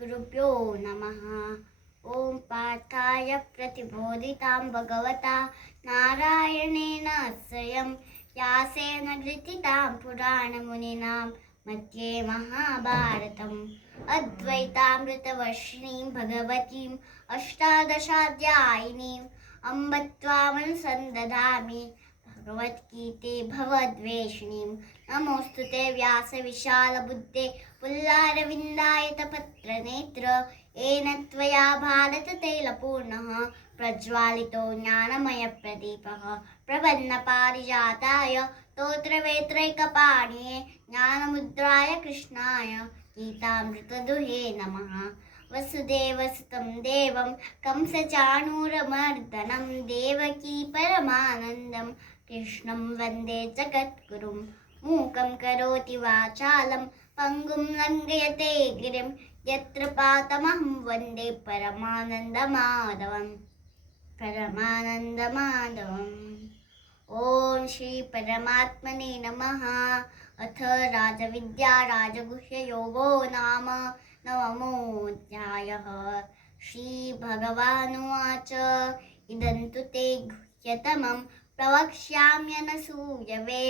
श्रीगुरुभ्यो नमः ॐ पार्थाय प्रतिबोधितां भगवता नारायणेन स्वयं व्यासेन गृथितां पुराणमुनिनां मध्ये महाभारतम् अद्वैतामृतवर्षिणीं भगवतीम् अष्टादशाध्यायिनीम् अम्ब त्वामनुसन्दधामि भगवद्गीते भवद्वेषिणीं नमोऽस्तु ते व्यासविशालबुद्धे। पुल्लारविन्दायतपत्रनेत्र येन त्वया भारततैलपूर्णः। प्रज्वालितो ज्ञानमयप्रदीपः। प्रपन्नपारिजाताय स्तोत्रवेत्रैकपाणिये। ज्ञानमुद्राय कृष्णाय। गीतामृतदुहे नमः। वसुदेवसुतं देवं। कंसचाणूरमर्दनं। देवकी परमानन्दं कृष्णं वन्दे जगद्गुरुं मूकं करोति वाचालं पङ्गुं लङ्घयते गिरिं यत्र पातमहं वन्दे परमानन्दमाधवम् परमानन्दमाधवम्। ॐ श्रीपरमात्मने नमः। अथ राजविद्या राजगुह्ययोगो नाम नवमोऽध्यायः। श्रीभगवानुवाच इदं तु ते गुह्यतमं प्रवक्ष्याम्यनसूयवे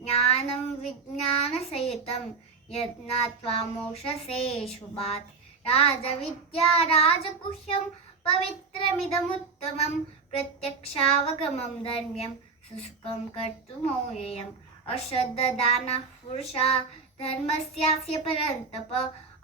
ज्ञानं विज्ञानसहितं यज्ञात्वा मोक्षसे शुभात् राजविद्या राजगुह्यं पवित्रमिदमुत्तमं प्रत्यक्षावगमं धर्म्यं सुसुखं कर्तुमौयम् अश्रद्धदानः पुरुषा धर्मस्यास्य परन्तप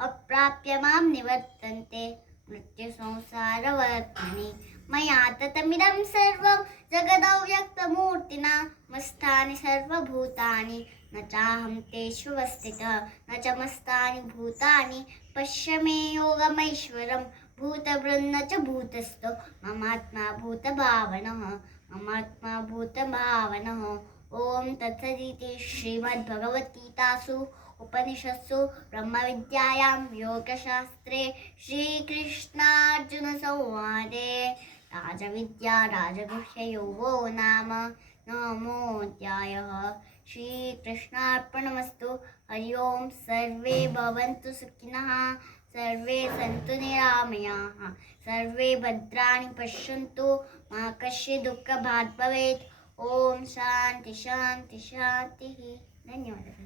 अप्राप्य माँ निवर्तन्ते मृत्युसंसारवर्त्मनि मया ततमिदं सर्वं जगदव्यक्तमूर्तिना मस्तानि सर्वभूतानि। न चाहं तेषु वस्थितः न च मस्तानि भूतानि। पश्य मे योगमैश्वरं भूतबृन्न च भूतस्थो। ममात्मा भूतभावनः ममात्मा भूतभावनः। ॐ तत्सदिति श्रीमद्भगवद्गीतासु, उपनिषत्सु, ब्रह्मविद्यायां योगशास्त्रे श्रीकृष्णार्जुनसंवादे। राजविद्या राजगुह्ययोगो नाम नवमोऽध्यायः श्रीकृष्णार्पणमस्तु। हरि ओं सर्वे भवन्तु सुखिनः। सर्वे सन्तु निरामयाः। सर्वे भद्राणि पश्यन्तु। मा कश्चित् दुःखभाग् भवेत्। ॐ शान्ति शान्ति, शान्तिः। धन्यवादः।